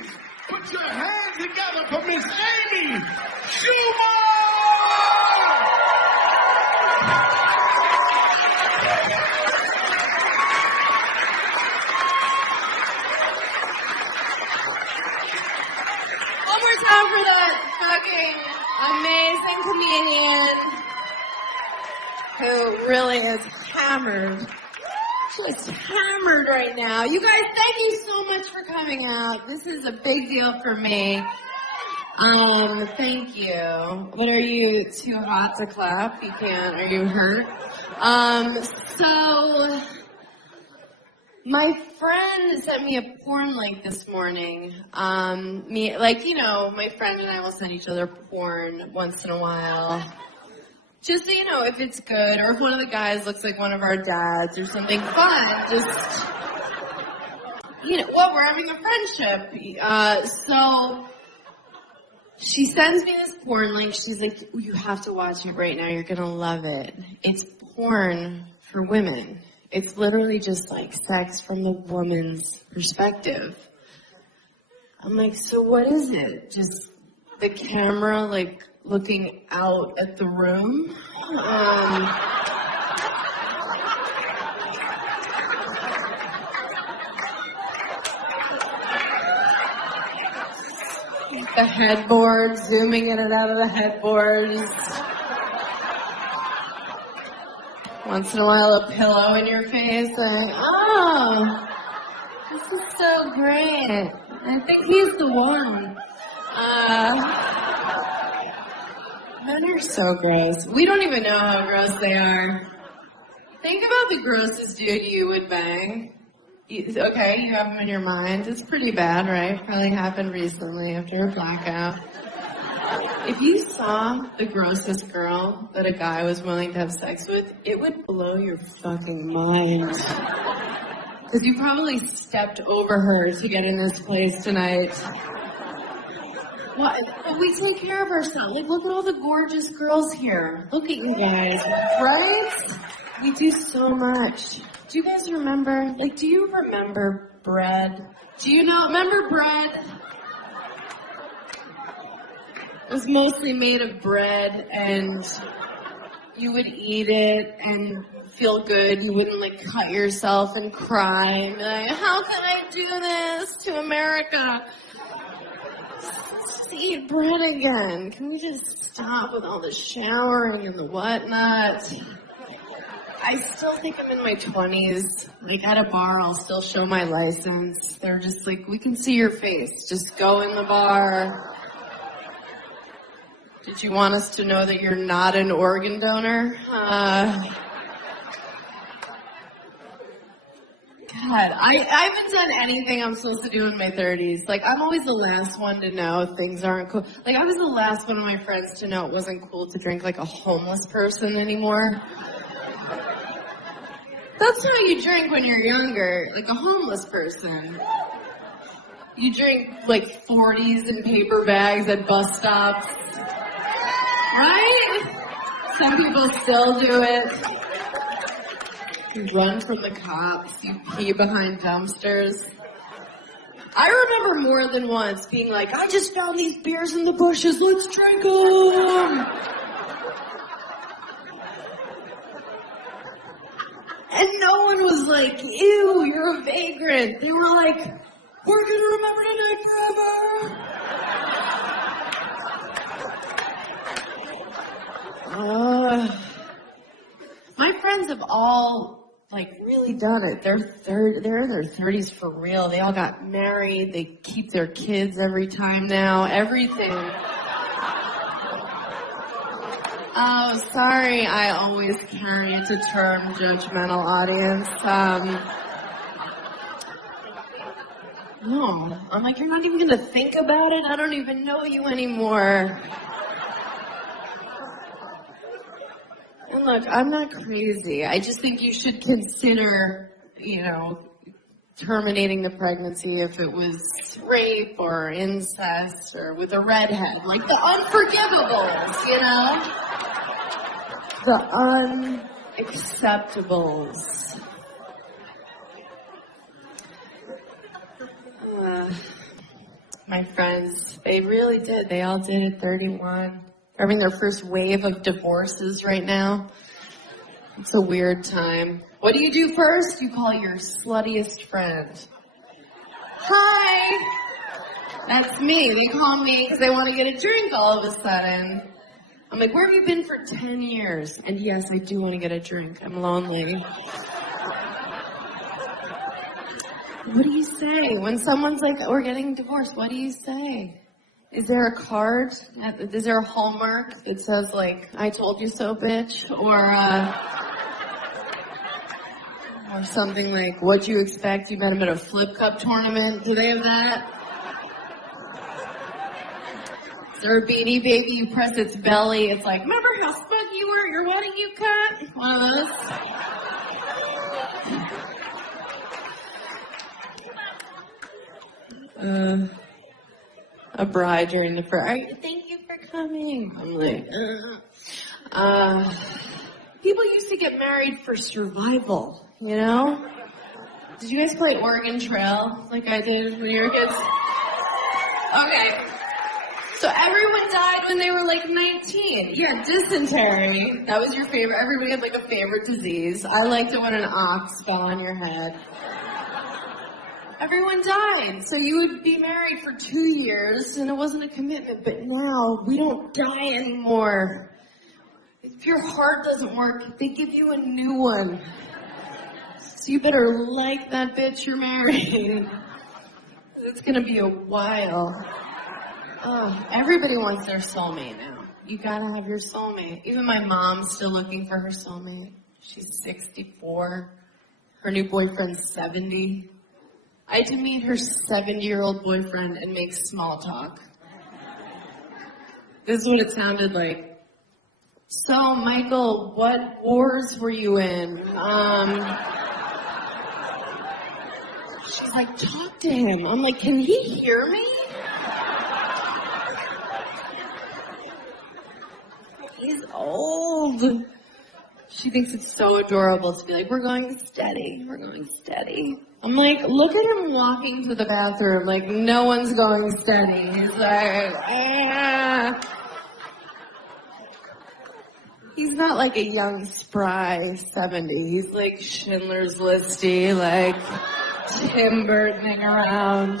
Please put your hands together for Miss Amy Schumer! One more time for that fucking amazing comedian who really is hammered. Just hammered right now. You guys, thank you so much for coming out. This is a big deal for me. Thank you. What, are you too hot to clap? You can't. Are you hurt? So my friend sent me a porn link this morning. My friend and I will send each other porn once in a while. Just so you know, if it's good, or if one of the guys looks like one of our dads or something fun, just, we're having a friendship. So she sends me this porn link. She's like, you have to watch it right now. You're going to love it. It's porn for women. It's literally just like sex from the woman's perspective. I'm like, so what is it? Just the camera, like, looking out at the room. The headboard, zooming in and out of the headboards. Once in a while, a pillow in your face. Like, oh, this is so great. I think he's the one. Men are so gross. We don't even know how gross they are. Think about the grossest dude you would bang. Okay, you have him in your mind. It's pretty bad, right? Probably happened recently after a blackout. If you saw the grossest girl that a guy was willing to have sex with, it would blow your fucking mind. Because you probably stepped over her to get in this place tonight. What? We take care of ourselves. Like, look at all the gorgeous girls here. Look at you guys, right? We do so much. Do you guys remember? Like, do you remember bread? Remember bread? It was mostly made of bread, and you would eat it and feel good. You wouldn't, like, cut yourself and cry and be like, how can I do this to America? Just eat bread again. Can we just stop with all the showering and the whatnot? I still think I'm in my 20s. Like, at a bar, I'll still show my license. They're just like, we can see your face. Just go in the bar. Did you want us to know that you're not an organ donor? God, I haven't done anything I'm supposed to do in my 30s. Like, I'm always the last one to know things aren't cool. Like, I was the last one of my friends to know it wasn't cool to drink like a homeless person anymore. That's how you drink when you're younger, like a homeless person. You drink like 40s in paper bags at bus stops. Right? Some people still do it. You run from the cops, you pee behind dumpsters. I remember more than once being like, I just found these beers in the bushes, let's drink them! And no one was like, ew, you're a vagrant. They were like, we're gonna remember tonight forever. My friends have all, like, really done it. They're in their 30s for real. They all got married. They keep their kids every time now. Everything. Oh, sorry, I always carry it to term judgmental audience. No, I'm like, you're not even gonna think about it? I don't even know you anymore. And look, I'm not crazy. I just think you should consider, terminating the pregnancy if it was rape or incest or with a redhead. Like the unforgivables, The unacceptables. My friends, they really did. They all did at 31. They're having their first wave of divorces right now. It's a weird time. What do you do first? You call your sluttiest friend. Hi! That's me. They call me because they want to get a drink all of a sudden. I'm like, where have you been for 10 years? And yes, I do want to get a drink. I'm lonely. What do you say? When someone's like, we're getting divorced, what do you say? Is there a card? Is there a hallmark that says, like, I told you so, bitch? Or something like, what'd you expect? You met him at a flip cup tournament. Do they have that? Is there a Beanie Baby? You press its belly. It's like, remember how smug you were at your wedding, you cunt? One of those. A bride during the thank you for coming. I'm like, people used to get married for survival, you know? Did you guys play Oregon Trail like I did when you were kids? Okay. So everyone died when they were like 19. Yeah, dysentery. That was your favorite. Everybody had like a favorite disease. I liked it when an ox fell on your head. Everyone died. So you would be married for 2 years and it wasn't a commitment. But now we don't die anymore. If your heart doesn't work, they give you a new one. So you better like that bitch you're marrying. It's gonna be a while. Oh, everybody wants their soulmate now. You gotta have your soulmate. Even my mom's still looking for her soulmate. She's 64. Her new boyfriend's 70. I had to meet her 70-year-old boyfriend and make small talk. This is what it sounded like. So, Michael, what wars were you in? She's like, talk to him. I'm like, can he hear me? He's old. She thinks it's so adorable to be like, we're going steady. We're going steady. I'm like, look at him walking to the bathroom. Like, no one's going steady. He's like, He's not like a young, spry 70. He's like Schindler's Listy, like Tim Burtoning around.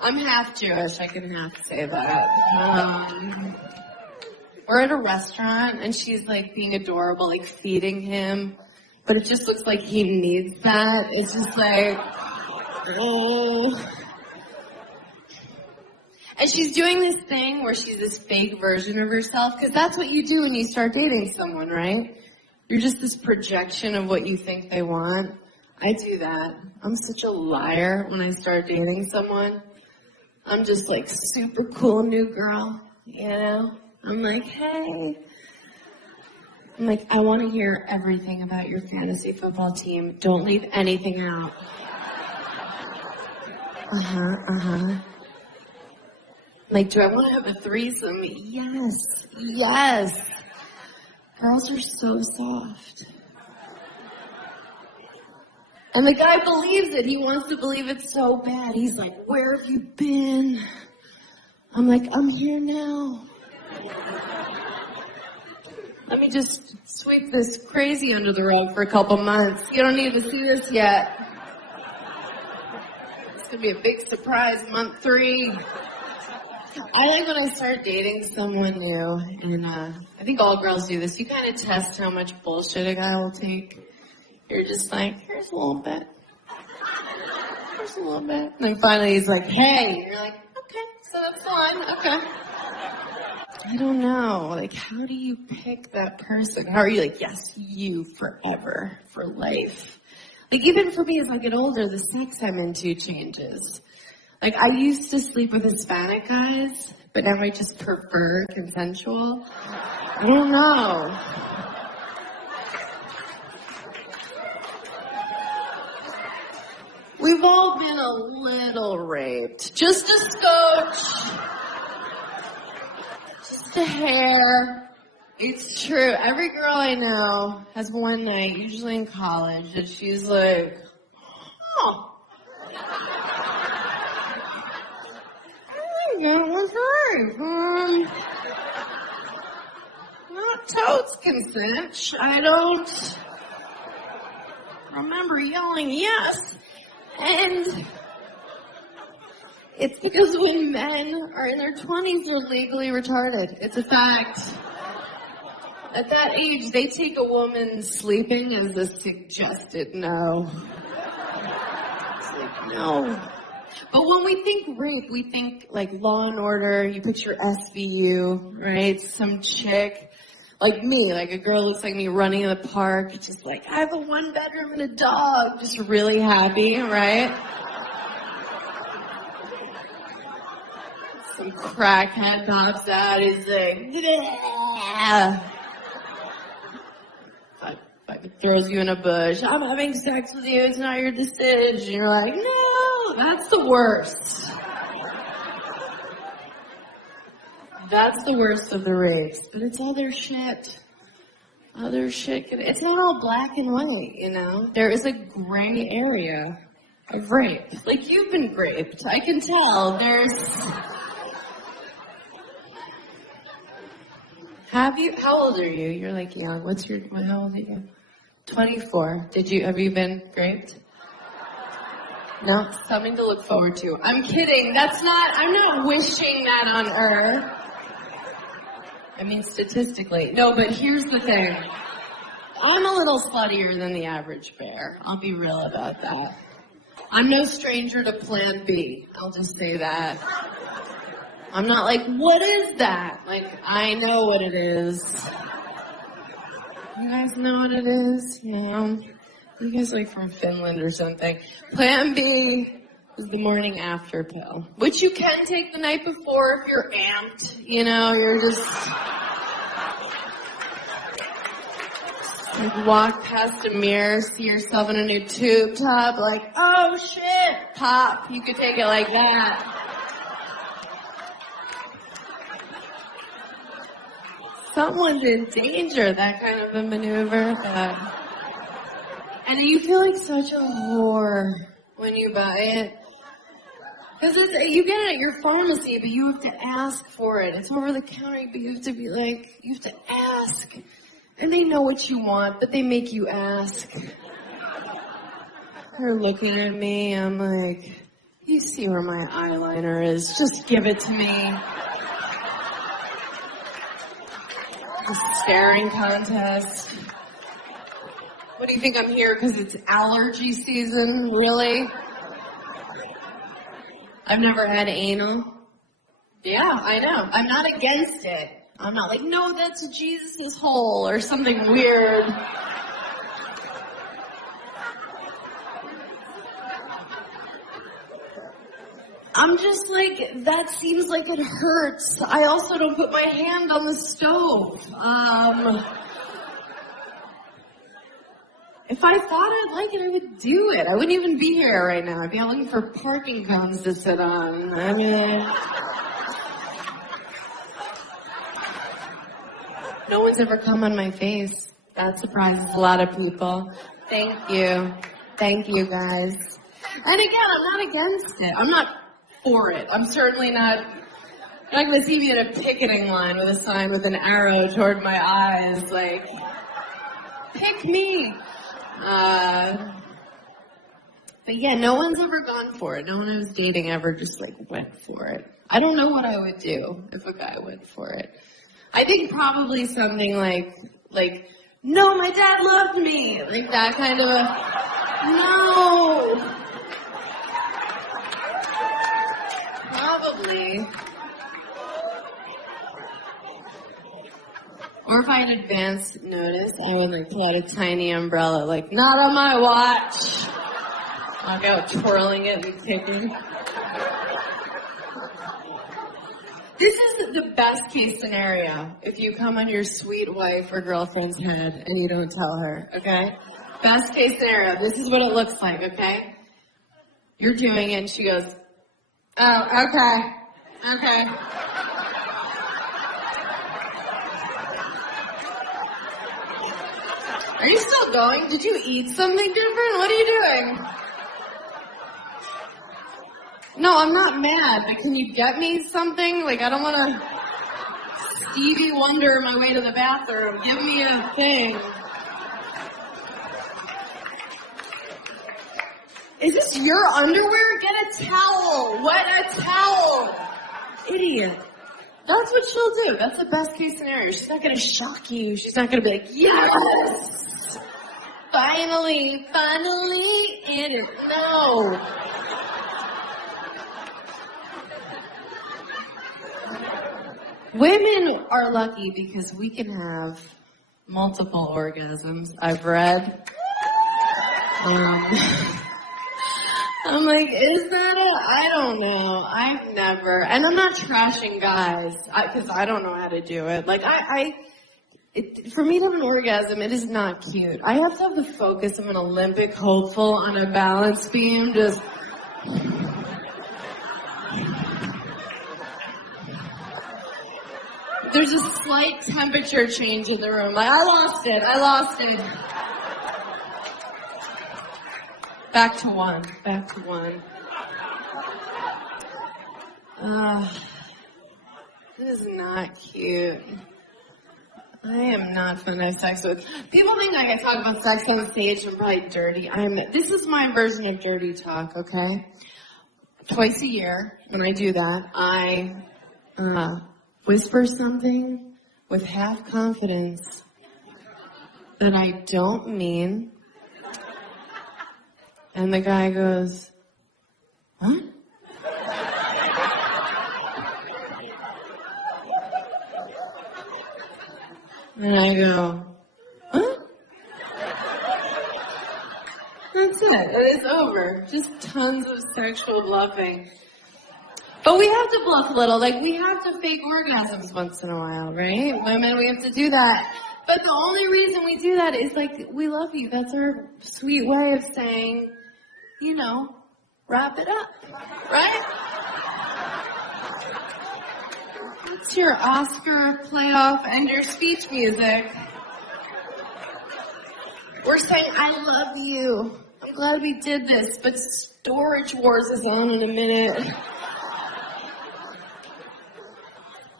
I'm half Jewish, I can half say that. We're at a restaurant, and she's, like, being adorable, like, feeding him. But it just looks like he needs that. It's just like, oh. And she's doing this thing where she's this fake version of herself, because that's what you do when you start dating someone, right? You're just this projection of what you think they want. I do that. I'm such a liar when I start dating someone. I'm just like super cool new girl, you know? I'm like, hey. I'm like, I want to hear everything about your fantasy football team. Don't leave anything out. Like, do I want to have a threesome? Yes, yes. Girls are so soft. And the guy believes it. He wants to believe it so bad. He's like, where have you been? I'm like, I'm here now. Let me just sweep this crazy under the rug for a couple months. You don't need to see this yet. It's going to be a big surprise, month 3. I like when I start dating someone new, and I think all girls do this. You kind of test how much bullshit a guy will take. You're just like, here's a little bit. Here's a little bit. And then finally he's like, hey. And you're like, okay, so that's fine, okay. I don't know. Like, how do you pick that person? How are you like, yes, you forever, for life? Like, even for me, as I get older, the sex I'm into changes. Like, I used to sleep with Hispanic guys, but now I just prefer consensual. I don't know. We've all been a little raped. Just a scotch. Just a hair. It's true. Every girl I know has one night, usually in college, and she's like, oh. was right. Not totes consent. I don't remember yelling yes. And it's because when men are in their 20s, they're legally retarded. It's a fact. At that age, they take a woman sleeping as a suggested no. It's like, no. But when we think rape, we think like Law and Order, you picture SVU, right? Some chick, like me, like a girl looks like me running in the park, just like, I have a 1-bedroom and a dog, just really happy, right? Some crackhead pops out, he's like, yeah. Throws you in a bush. I'm having sex with you. It's not your decision. You're like, no, that's the worst. That's the worst of the rapes. But it's other shit. Other shit. It's not all black and white, you know? There is a gray area of rape. Like, you've been raped. I can tell. Have you? How old are you? You're like young. How old are you? 24. Have you been raped? No, something to look forward to. I'm kidding. I'm not wishing that on Earth. I mean, statistically. No, but here's the thing. I'm a little sluttier than the average bear. I'll be real about that. I'm no stranger to Plan B. I'll just say that. I'm not like, what is that? Like, I know what it is. You guys know what it is? Yeah. You guys like from Finland or something. Plan B is the morning after pill, which you can take the night before if you're amped. You know, you're just like walk past a mirror, see yourself in a new tube top, like, oh shit, pop. You could take it like that. Someone's in danger, that kind of a maneuver. And you feel like such a whore when you buy it. Because you get it at your pharmacy, but you have to ask for it. It's over the counter, but you have to ask. And they know what you want, but they make you ask. They're looking at me, I'm like, you see where my eyeliner is, just give it to me. A staring contest. What do you think I'm here because it's allergy season? Really? I've never had anal. Yeah, I know. I'm not against it. I'm not like, no, that's Jesus' hole or something weird. I'm just like, that seems like it hurts. I also don't put my hand on the stove. If I thought I'd like it, I would do it. I wouldn't even be here right now. I'd be out looking for parking cones to sit on. I mean, no one's ever come on my face. That surprises a lot of people. Thank you. Thank you, guys. And again, I'm not against it. I'm not for it. I'm certainly not. You're not going to see me in a picketing line with a sign with an arrow toward my eyes, like, pick me. But yeah, no one's ever gone for it. No one I was dating ever just like went for it. I don't know what I would do if a guy went for it. I think probably something like, no, my dad loved me. Like that kind of a, no. Probably. Or if I had advance notice, I would like pull out a tiny umbrella, like, not on my watch. Walk out twirling it and kicking. This is the best case scenario if you come on your sweet wife or girlfriend's head and you don't tell her, okay? Best case scenario, this is what it looks like, okay? You're doing it and she goes, oh, okay. Are you still going? Did you eat something different? What are you doing? No, I'm not mad, but can you get me something? Like, I don't want to Stevie Wonder my way to the bathroom. Give me a thing. Is this your underwear? Get a towel. Wet a towel. Idiot. That's what she'll do. That's the best case scenario. She's not going to shock you. She's not going to be like, yes! Finally in it. No. Women are lucky because we can have multiple orgasms. I've read. I'm like, is that it? I don't know. I've never, and I'm not trashing guys because I don't know how to do it. Like for me to have an orgasm, it is not cute. I have to have the focus of an Olympic hopeful on a balance beam. Just. There's a slight temperature change in the room. Like, I lost it. Back to one. This is not cute. I am not fun to have sex with. People think like I talk about sex on stage and I'm probably dirty. This is my version of dirty talk, okay? Twice a year, when I do that, I whisper something with half confidence that I don't mean. And the guy goes, what? And I go, what? That's it. It is over. Just tons of sexual bluffing. But we have to bluff a little. Like, we have to fake orgasms once in a while, right? Women, we have to do that. But the only reason we do that is, like, we love you. That's our sweet way of saying, you know, wrap it up, right? That's your Oscar playoff and your speech music. We're saying, I love you. I'm glad we did this, but Storage Wars is on in a minute.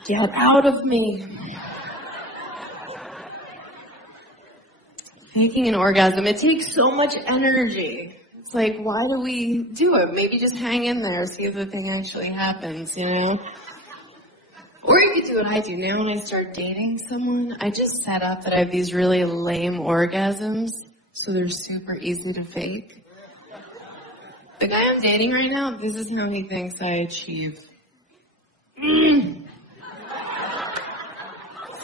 Get out of me. Faking an orgasm, it takes so much energy. It's like, why do we do it? Maybe just hang in there, see if the thing actually happens, you know? Or you could do what I do. Now when I start dating someone, I just set up that I have these really lame orgasms, so they're super easy to fake. The guy I'm dating right now, this is how he thinks I achieve. It's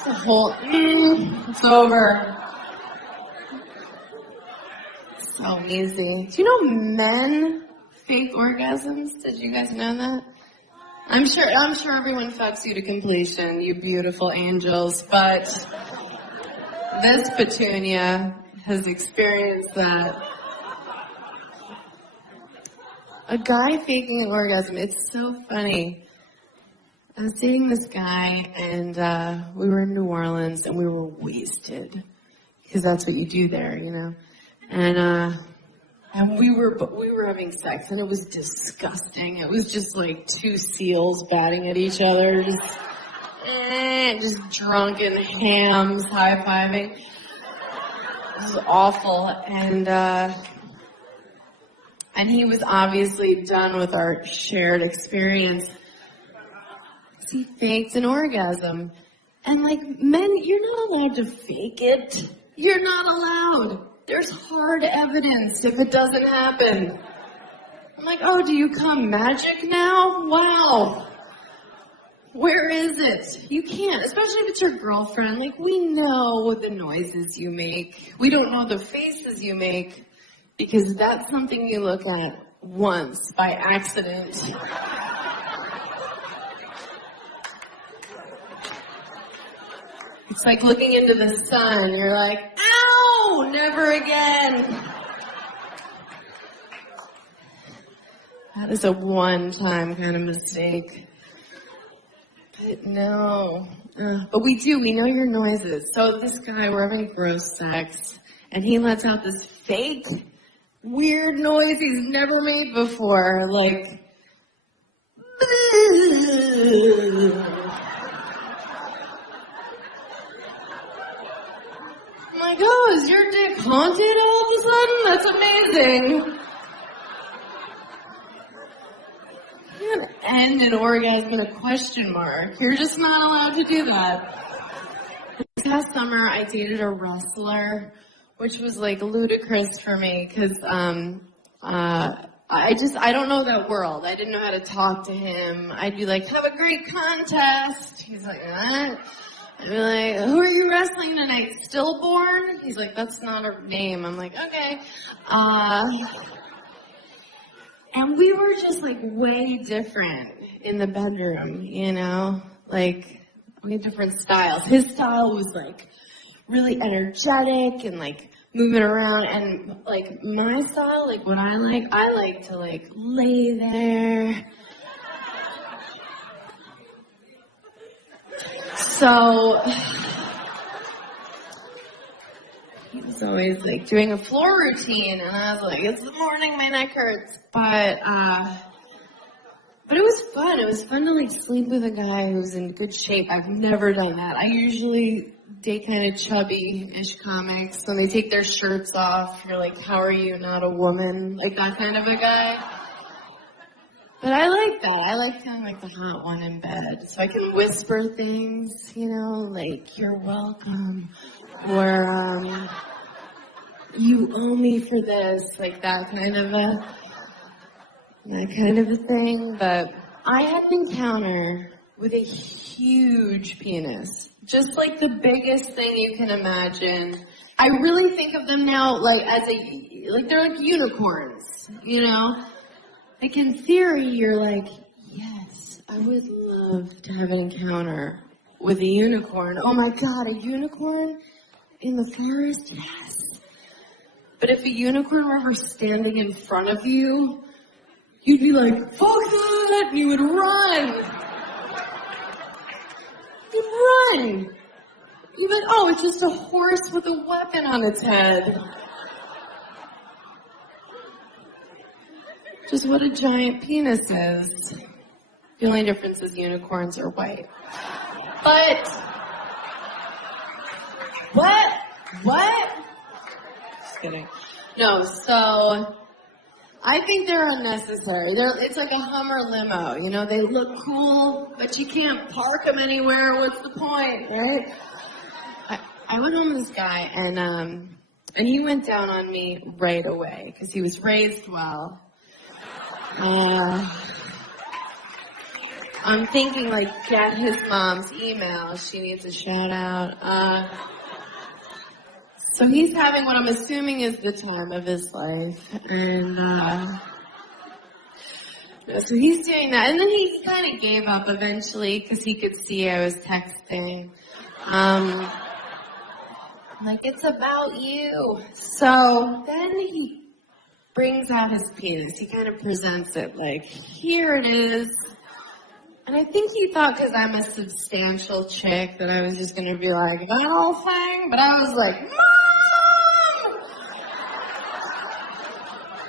the whole, it's over. So easy. Do you know men fake orgasms? Did you guys know that? I'm sure everyone fucks you to completion, you beautiful angels, but this Petunia has experienced that. A guy faking an orgasm, it's so funny. I was dating this guy and we were in New Orleans and we were wasted because that's what you do there, you know. And we were having sex, and it was disgusting. It was just like two seals batting at each other, just drunken hams high-fiving. It was awful, and he was obviously done with our shared experience. He faked an orgasm, and like men, you're not allowed to fake it. You're not allowed. There's hard evidence if it doesn't happen. I'm like, oh, do you come magic now? Wow. Where is it? You can't, especially if it's your girlfriend. Like, we know the noises you make. We don't know the faces you make because that's something you look at once by accident. It's like looking into the sun. You're like, ow, never again. That is a one-time kind of mistake. But no. But we know your noises. So this guy, we're having gross sex, and he lets out this fake, weird noise he's never made before. Like, I'm like, oh, is your dick haunted all of a sudden? That's amazing. You can't end an orgasm in a question mark. You're just not allowed to do that. This past summer, I dated a wrestler, which was like ludicrous for me because I don't know that world. I didn't know how to talk to him. I'd be like, have a great contest. He's like, what? I'd be like, who are you wrestling tonight? Stillborn? He's like, that's not her name. I'm like, okay. And we were just like way different in the bedroom, you know? Like, we had different styles. His style was like really energetic and like moving around, and like my style, like what I like to like lay there. So he was always like doing a floor routine, and I was like, it's the morning, my neck hurts. But it was fun. It was fun to like sleep with a guy who's in good shape. I've never done that. I usually date kind of chubby-ish comics. When they take their shirts off, you're like, how are you not a woman? Like that kind of a guy. But I like that. I like feeling like the hot one in bed. So I can whisper things, you know, like, you're welcome. Or, you owe me for this. Like that kind of a thing. But I had an encounter with a huge penis. Just like the biggest thing you can imagine. I really think of them now like they're like unicorns, you know? Like in theory, you're like, yes, I would love to have an encounter with a unicorn. Oh my God, a unicorn in the forest? Yes. But if a unicorn were ever standing in front of you, you'd be like, fuck that, and you would run. You'd run. You'd be like, oh, it's just a horse with a weapon on its head. Just what a giant penis is. The only difference is unicorns are white. But, what? Just kidding. No, so, I think they're unnecessary. It's like a Hummer limo, you know, they look cool, but you can't park them anywhere. What's the point, right? I went home with this guy, and he went down on me right away, because he was raised well. I'm thinking, like, get his mom's email. She needs a shout out. So he's having what I'm assuming is the time of his life. And, so he's doing that. And then he kind of gave up eventually because he could see I was texting. Like, it's about you. So then he brings out his penis. He kind of presents it like, here it is. And I think he thought because I'm a substantial chick that I was just going to be like, that whole thing. But I was like, Mom!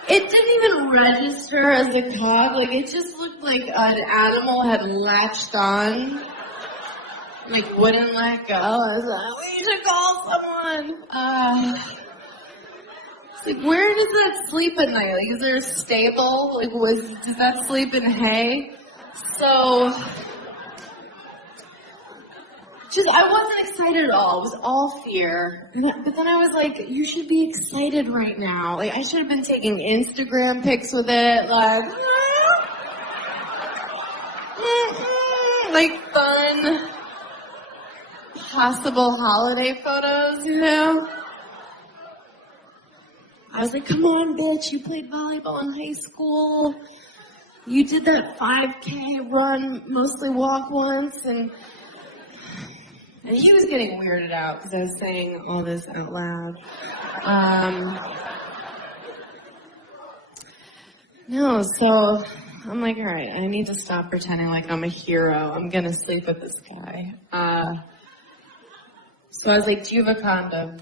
It didn't even register as a cock. Like, it just looked like an animal had latched on. Like, wouldn't let go. I was like, we should call someone. Like, where does that sleep at night? Like, is there a stable? Like, does that sleep in hay? So, I wasn't excited at all. It was all fear. But then I was like, you should be excited right now. Like, I should have been taking Instagram pics with it. Like fun, possible holiday photos, you know? I was like, come on, bitch, you played volleyball in high school. You did that 5K run, mostly walk once, and he was getting weirded out because I was saying all this out loud. No, so I'm like, all right, I need to stop pretending like I'm a hero. I'm going to sleep with this guy. So I was like, do you have a condom?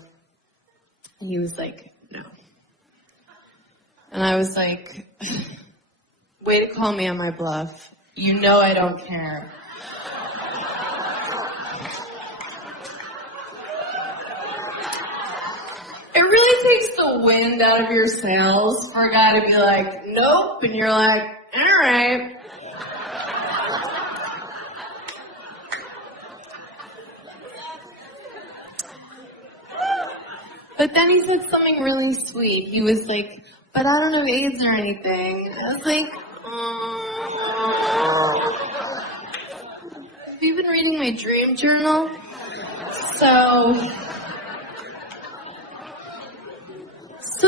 And he was like, no. And I was like, way to call me on my bluff. You know I don't care. It really takes the wind out of your sails for a guy to be like, nope, and you're like, all right. But then he said something really sweet. He was like, but I don't have AIDS or anything. I was like, have you been reading my dream journal? So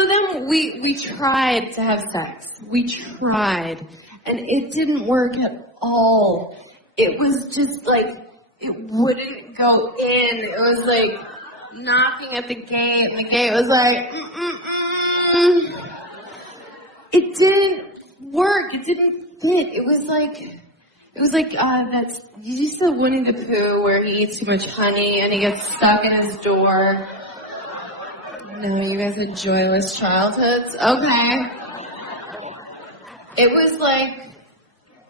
then we tried to have sex. We tried. And it didn't work at all. It was just like, it wouldn't go in. It was like knocking at the gate, and the gate was like, It didn't work. It didn't fit. It was like that's, did you see the Winnie the Pooh where he eats too much honey and he gets stuck in his door? No, you guys had joyless childhoods? Okay. It was like,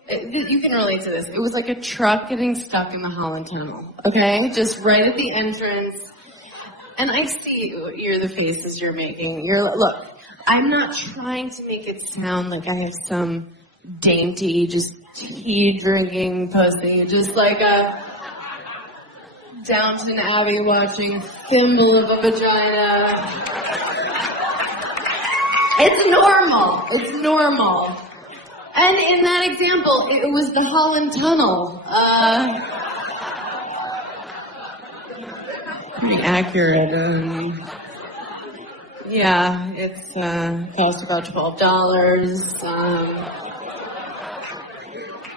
you can relate to this. It was like a truck getting stuck in the Holland Tunnel, okay? Just right at the entrance. And I see the faces you're making. Look, I'm not trying to make it sound like I have some dainty, just tea-drinking pussy, just like a Downton Abbey watching thimble of a vagina. It's normal. It's normal. And in that example, it was the Holland Tunnel. Pretty accurate. Yeah, it's cost about $12.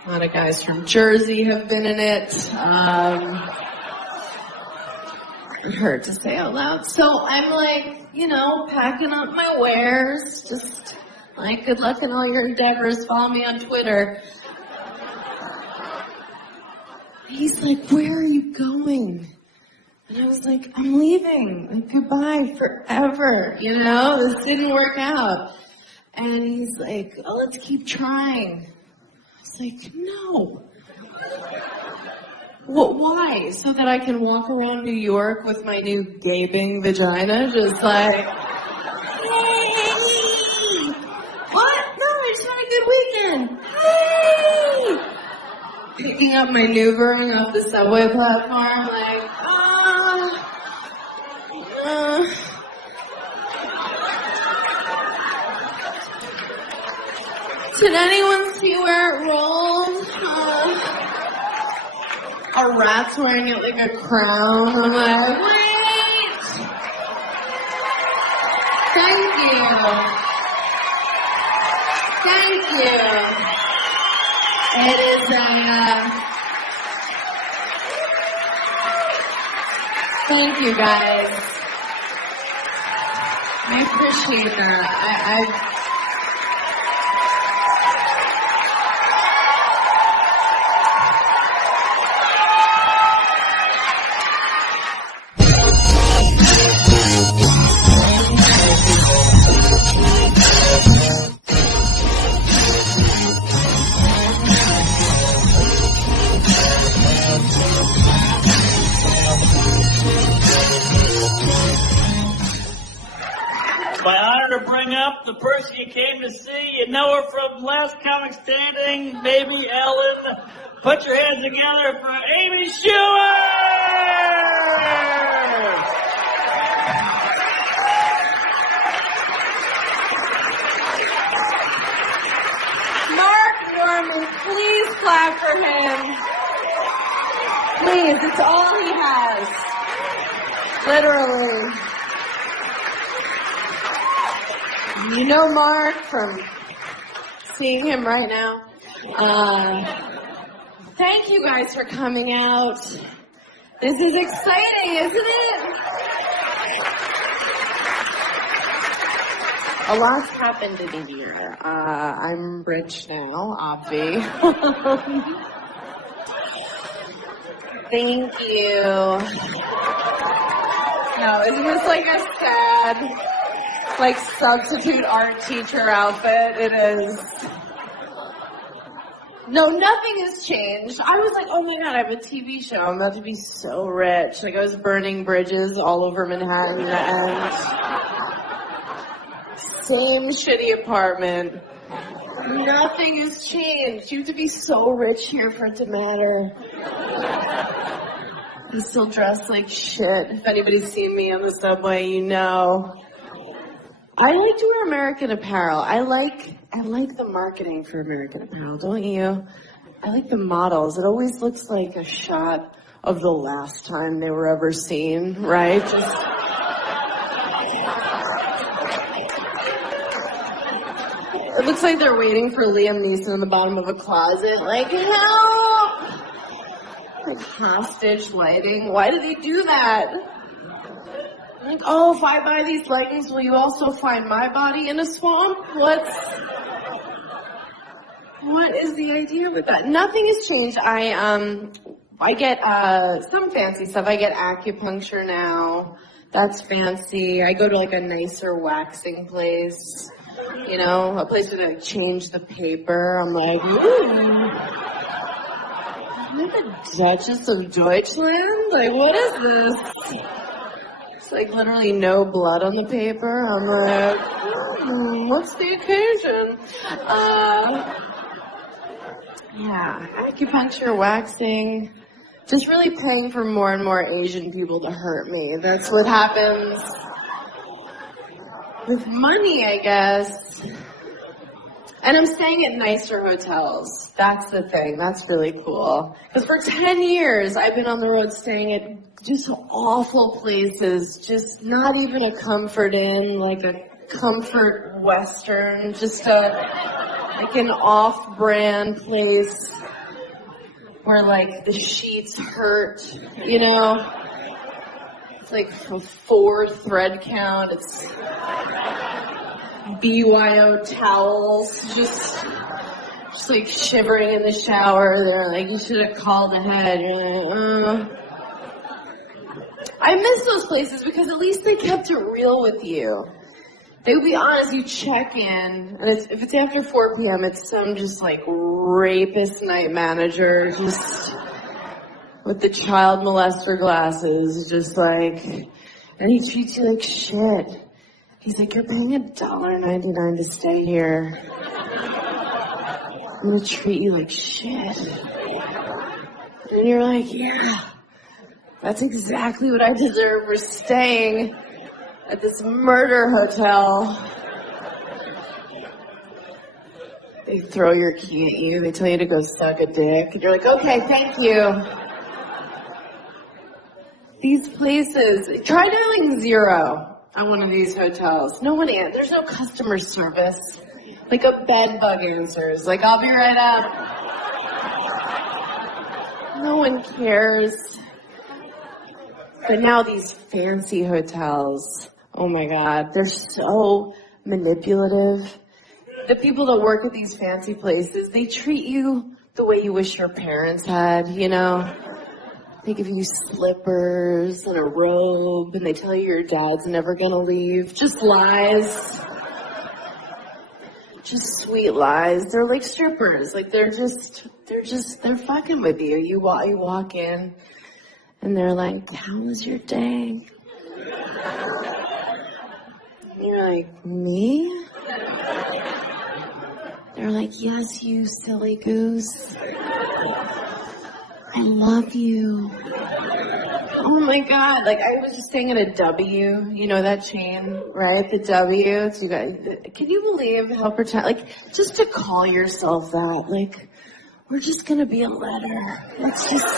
A lot of guys from Jersey have been in it. Hurt to say out loud. So I'm like, packing up my wares. Just like, good luck in all your endeavors. Follow me on Twitter. He's like, where are you going? And I was like, I'm leaving. Like, goodbye forever. This didn't work out. And he's like, oh, let's keep trying. I was like, no. Why? So that I can walk around New York with my new gaping vagina, just like, hey! What? No, I just had a good weekend. Hey! Picking up my Newbering off the subway platform, like, Did anyone see where it rolled? A rat's wearing it like a crown. I'm like, wait! Thank you. Thank you. It is thank you guys. I appreciate that. My honor to bring up the person you came to see. You know her from Last Comic Standing, Baby Ellen. Put your hands together for Amy Schumer! Mark Norman, please clap for him. Please, it's all he has. Literally. You know Mark from seeing him right now. Thank you guys for coming out. This is exciting, isn't it? A lot's happened in a year. I'm rich now, obvi. Thank you. No, isn't this like a sad, substitute art teacher outfit? It is. No, nothing has changed. I was like, oh my God, I have a TV show. I'm about to be so rich. Like, I was burning bridges all over Manhattan and same shitty apartment. Nothing has changed. You have to be so rich here for it to matter. I still dress like shit. If anybody's seen me on the subway, you know. I like to wear American Apparel. I like the marketing for American Apparel, don't you? I like the models. It always looks like a shot of the last time they were ever seen, right? It looks like they're waiting for Liam Neeson in the bottom of a closet, like, help! Like hostage lighting. Why do they do that? Like, oh, if I buy these leggings, will you also find my body in a swamp? What is the idea with that? Nothing has changed. I get some fancy stuff. I get acupuncture now. That's fancy. I go to like a nicer waxing place. You know, a place where they change the paper. I'm like, ooh. I'm the Duchess of Deutschland? Like, what is this? It's like literally no blood on the paper. I'm like, what's the occasion? Yeah, acupuncture, waxing, just really praying for more and more Asian people to hurt me. That's what happens with money, I guess. And I'm staying at nicer hotels. That's the thing. That's really cool. Because for 10 years, I've been on the road staying at just awful places. Just not even a Comfort Inn, like a Comfort Western. Just like an off-brand place where like the sheets hurt, you know? It's like a 4 thread count. It's BYO towels, just like shivering in the shower. They're like, you should have called ahead. You're like, I miss those places because at least they kept it real with you. They would be honest, you check in, and if it's after 4 p.m., it's some just like rapist night manager, just with the child molester glasses, just like, and he treats you like shit. He's like, you're paying $1.99 to stay here. I'm gonna treat you like shit. And you're like, yeah, that's exactly what I deserve for staying at this murder hotel. They throw your key at you. They tell you to go suck a dick. And you're like, okay, thank you. These places, try dialing 0 at one of these hotels. No one answers. There's no customer service. Like a bed bug answers. Like, I'll be right up. No one cares. But now these fancy hotels, oh my God, they're so manipulative. The people that work at these fancy places, they treat you the way you wish your parents had, you know? They give you slippers and a robe, and they tell you your dad's never gonna leave. Just lies. Just sweet lies. They're like strippers. Like they're fucking with you. You walk in, and they're like, how was your day? And you're like, me? They're like, yes, you silly goose. I love you. Oh my God, like I was just staying at a W, you know that chain, right? The W. So you guys, can you believe how like, just to call yourself that, like, we're just gonna be a letter. Let's just,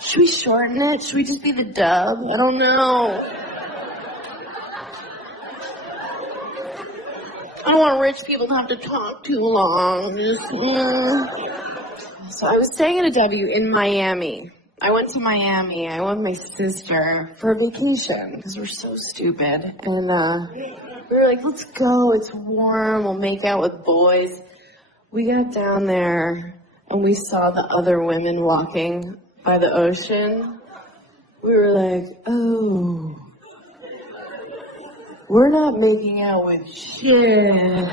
should we shorten it? Should we just be the dub? I don't know. I don't want rich people to have to talk too long. Just, So I was staying at a W in Miami. I went to Miami. I went with my sister for a vacation because we're so stupid. And we were like, let's go. It's warm. We'll make out with boys. We got down there and we saw the other women walking by the ocean. We were like, oh, we're not making out with shit.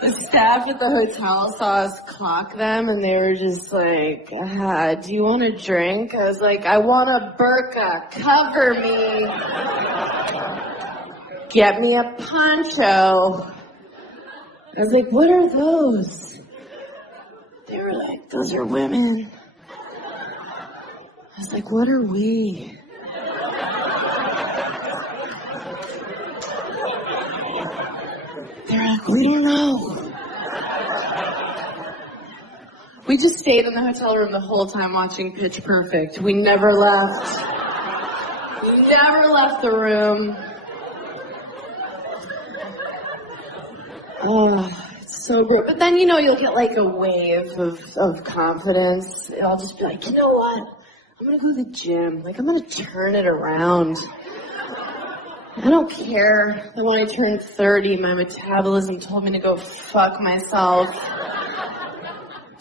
The staff at the hotel saw us clock them, and they were just like, do you want a drink? I was like, I want a burqa. Cover me. Get me a poncho. I was like, what are those? They were like, those are women. I was like, what are we? They're like, we don't know. We just stayed in the hotel room the whole time watching Pitch Perfect. We never left. We never left the room. Oh, it's so great. But then, you'll get like a wave of confidence. I'll just be like, you know what? I'm going to go to the gym. Like, I'm going to turn it around. I don't care that when I turned 30, my metabolism told me to go fuck myself.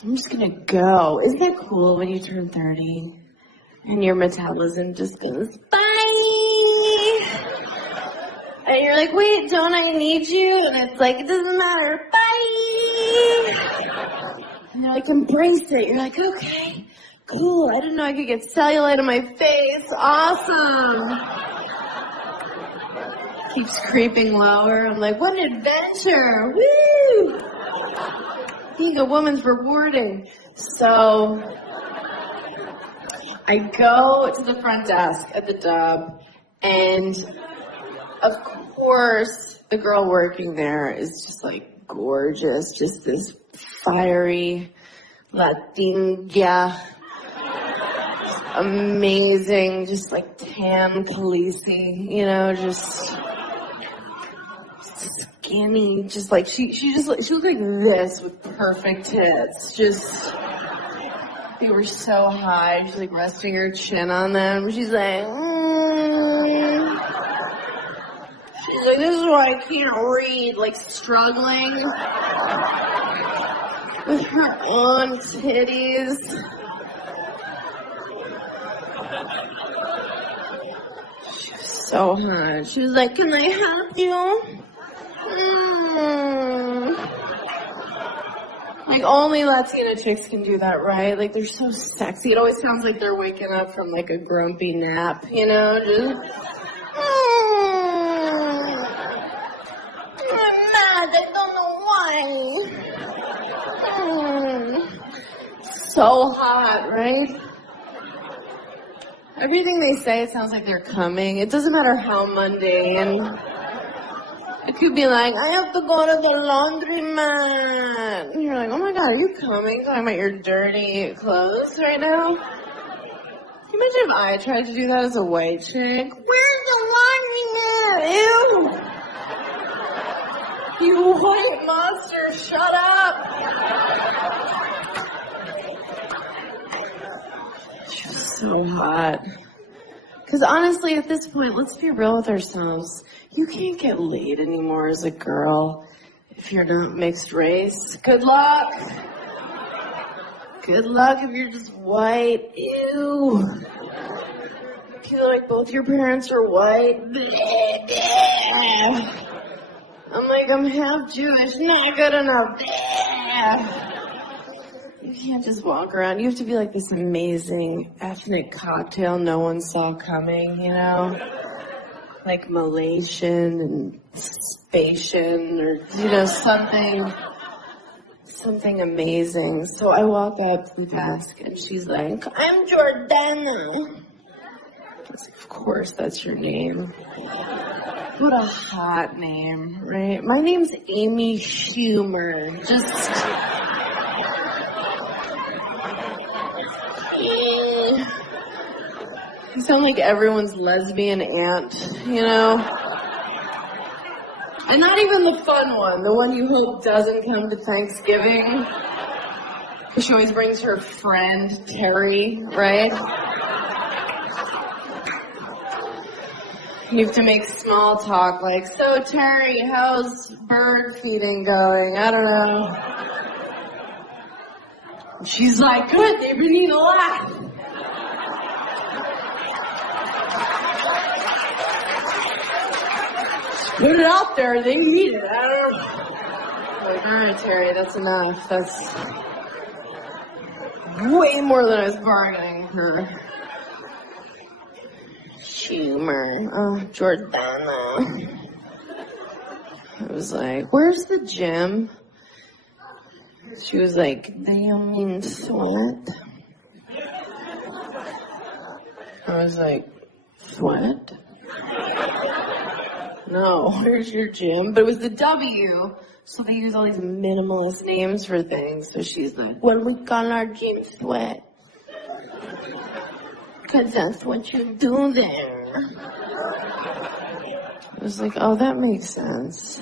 I'm just going to go. Isn't that cool when you turn 30 and your metabolism just goes, bye? And you're like, wait, don't I need you? And it's like, it doesn't matter. Bye! And you're like, embrace it. You're like, okay, cool. I didn't know I could get cellulite on my face. Awesome. Keeps creeping lower. I'm like, what an adventure. Woo! Being a woman's rewarding. So I go to the front desk at the Dub, and of course, the girl working there is just like gorgeous, just this fiery Latina, amazing, just like tan Khaleesi, just skinny, just like she looked like this with perfect tits, just. They were so high. She's like resting her chin on them. She's like, She's like, this is why I can't read. Like struggling with her own titties. She was so hot. She was like, can I help you? Like, only Latina chicks can do that, right? Like, they're so sexy. It always sounds like they're waking up from, like, a grumpy nap, just... I'm mad, I don't know why. So hot, right? Everything they say, it sounds like they're coming. It doesn't matter how mundane. It could be like, I have to go to the laundromat. And you're like, oh my God, are you coming? Talking about your dirty clothes right now? Can you imagine if I tried to do that as a white chick? Where's the laundromat? Ew! You white monster, shut up! She was so hot. Because honestly, at this point, let's be real with ourselves. You can't get laid anymore as a girl if you're not mixed race. Good luck. Good luck if you're just white. Ew. If you like both your parents are white. Bleh, bleh. I'm like, I'm half Jewish. Not good enough. Bleh. You can't just walk around. You have to be like this amazing ethnic cocktail no one saw coming, Like Malaysian and Spatian or, something amazing. So I walk up to the desk and she's like, I'm Jordana. I was like, of course, that's your name. What a hot name, right? My name's Amy Schumer. You sound like everyone's lesbian aunt, And not even the fun one, the one you hope doesn't come to Thanksgiving. Because she always brings her friend, Terry, right? You have to make small talk like, so Terry, how's bird feeding going? I don't know. And she's like, good, they've been eating a lot. Put it out there, they need it. I don't know. Like, all right, Terry, that's enough. That's way more than I was bargaining for. Schumer. Oh, Jordana. I was like, where's the gym? She was like, do you mean sweat? I was like, sweat? No, where's your gym? But it was the W, so they use all these minimalist names for things. So she's like, well, we call our gym sweat. Because that's what you do there. I was like, oh, that makes sense.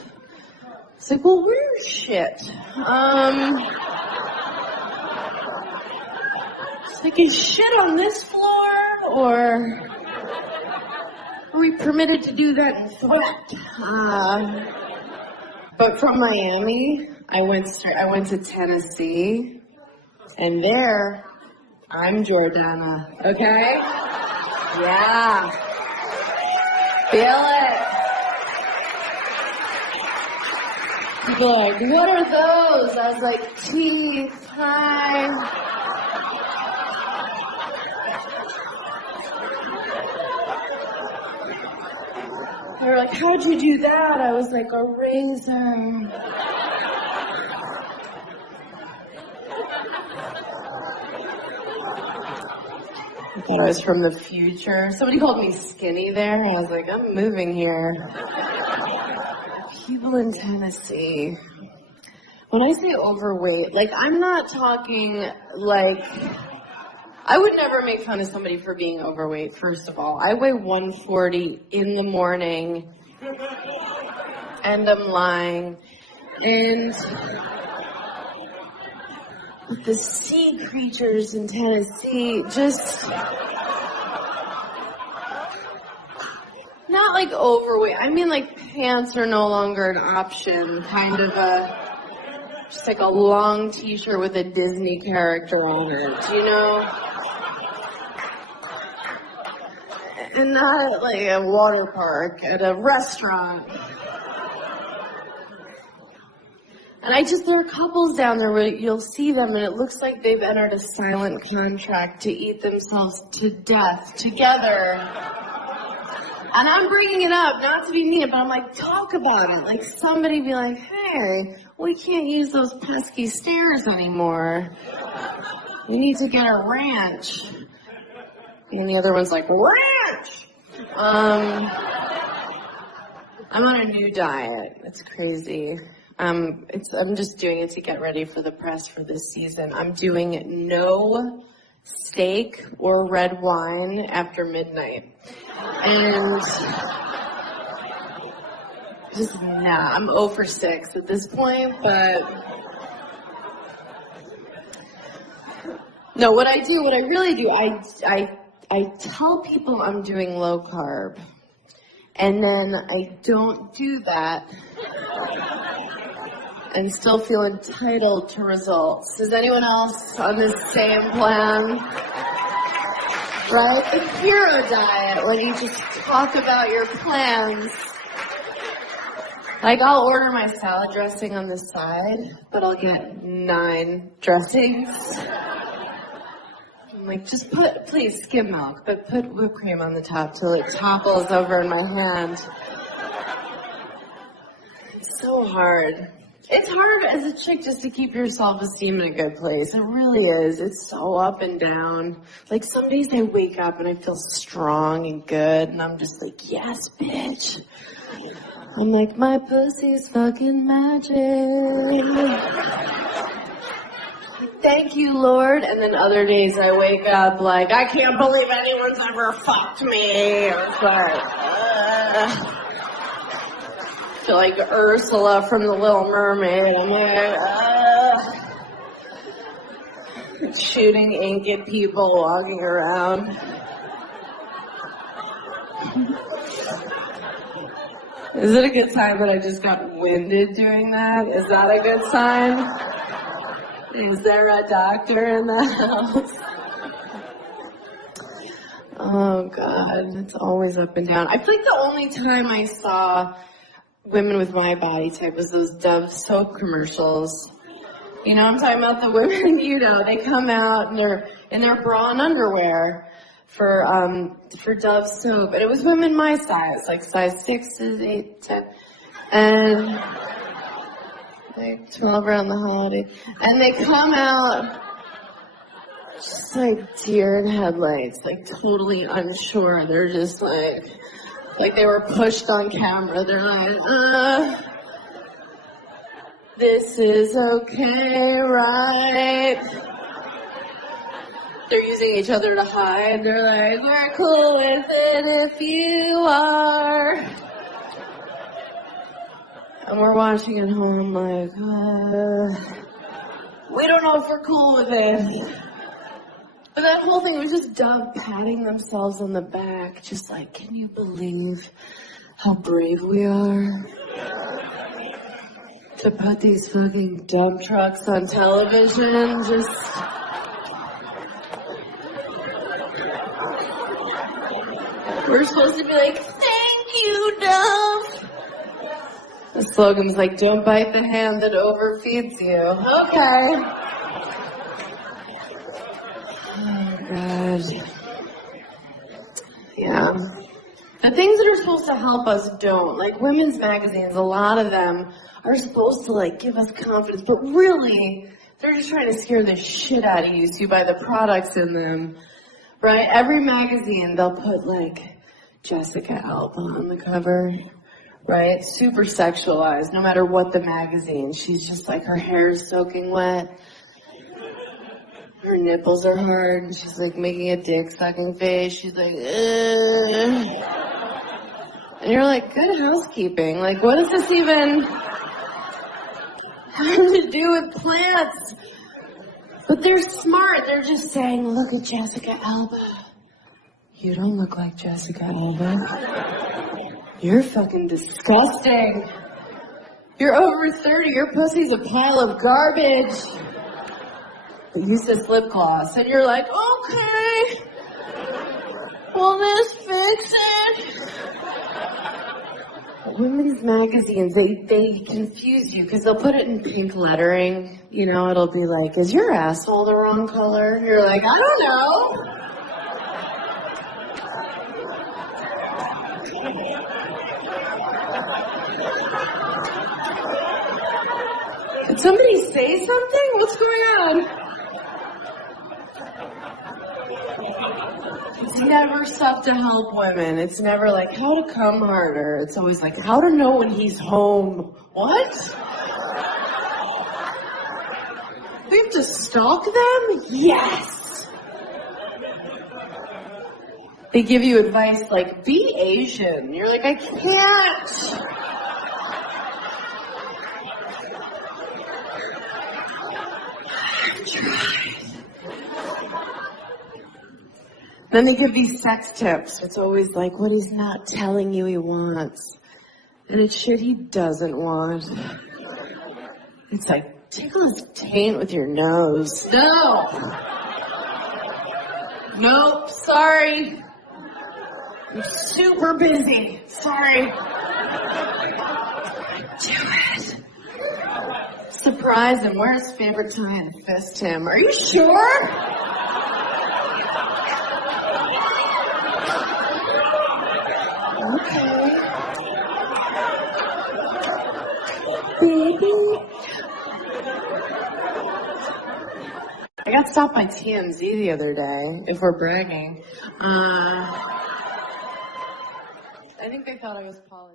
It's like, well, we're shit. It's like, is shit on this floor, or are we permitted to do that in sweat? But from Miami, I went to Tennessee, and there, I'm Jordana, okay? Yeah. Feel it. People are like, what are those? I was like, teeth, hi. They were like, how'd you do that? I was like, a razor. I thought I was from the future. Somebody called me skinny there. I was like, I'm moving here. People in Tennessee. When I say overweight, like, I'm not talking like, I would never make fun of somebody for being overweight, first of all. I weigh 140 in the morning, and I'm lying. And the sea creatures in Tennessee, just not like overweight. I mean, like, pants are no longer an option, kind of just like a long t-shirt with a Disney character on it, you know? And not like a water park, at a restaurant. And there are couples down there where you'll see them and it looks like they've entered a silent contract to eat themselves to death together. And I'm bringing it up, not to be mean, but I'm like, talk about it. Like, somebody be like, hey, we can't use those pesky stairs anymore. We need to get a ranch. And the other one's like, ranch! I'm on a new diet. It's crazy. I'm just doing it to get ready for the press for this season. I'm doing no steak or red wine after midnight. And just, I'm 0 for 6 at this point, but no, what I really do, I tell people I'm doing low carb, and then I don't do that and still feel entitled to results. Is anyone else on this same plan? Right? The hero diet, when you just talk about your plans. Like, I'll order my salad dressing on the side, but I'll get 9 dressings. I'm like, just please, skim milk, but put whipped cream on the top till it topples over in my hand. It's so hard. It's hard as a chick just to keep your self-esteem in a good place. It really is. It's so up and down. Like, some days I wake up and I feel strong and good, and I'm just like, yes, bitch. I'm like, my pussy's fucking magic. Thank you, Lord. And then other days I wake up like, I can't believe anyone's ever fucked me. It's like, I feel like Ursula from The Little Mermaid. I'm like, shooting ink at people walking around. Is it a good sign that I just got winded doing that? Is that a good sign? Is there a doctor in the house? Oh, God. It's always up and down. I feel like the only time I saw women with my body type is those Dove soap commercials. You know what I'm talking about? The women, you know, they come out and they're in their bra and underwear for Dove soap. And it was women my size, like size 6 to 8, 10. And like 12 around the holiday. And they come out just like deer in headlights, like totally unsure. They're just like they were pushed on camera. They're like, this is okay, right? They're using each other to hide. They're like, we're cool with it if you are. And we're watching at home like, we don't know if we're cool with it. But that whole thing was just Dove patting themselves on the back, just like, can you believe how brave we are to put these fucking dump trucks on television? Just we're supposed to be like, thank you, Dove. The slogan's like, don't bite the hand that overfeeds you. Okay. God. Yeah. The things that are supposed to help us don't. Like women's magazines, a lot of them are supposed to like give us confidence, but really, they're just trying to scare the shit out of you so you buy the products in them. Right? Every magazine, they'll put like Jessica Alba on the cover. Right? Super sexualized, no matter what the magazine. She's just like, her hair is soaking wet. Her nipples are hard, and she's like making a dick-sucking face. She's like, ugh. And you're like, good housekeeping. Like, what does this even have to do with plants? But they're smart. They're just saying, look at Jessica Alba. You don't look like Jessica Alba. You're fucking disgusting. You're over 30. Your pussy's a pile of garbage. Use this lip gloss, and you're like, okay, will this fix it? Women's magazines, they confuse you because they'll put it in pink lettering. You know, it'll be like, is your asshole the wrong color? You're like, I don't know. Did somebody say something? What's going on? It's never stuff to help women. It's never like how to come harder. It's always like how to know when he's home. What? We have to stalk them? Yes. They give you advice like, be Asian. You're like, I can't. I'm trying. Then they give these sex tips. It's always like what he's not telling you he wants. And it's shit he doesn't want. It's like, tickle his taint with your nose. No! Nope, sorry. I'm super busy. Sorry. Do it. Surprise him. Wear his favorite tie and fist him. Are you sure? Okay. Baby. I got stopped by TMZ the other day, if we're bragging. I think they thought I was poly.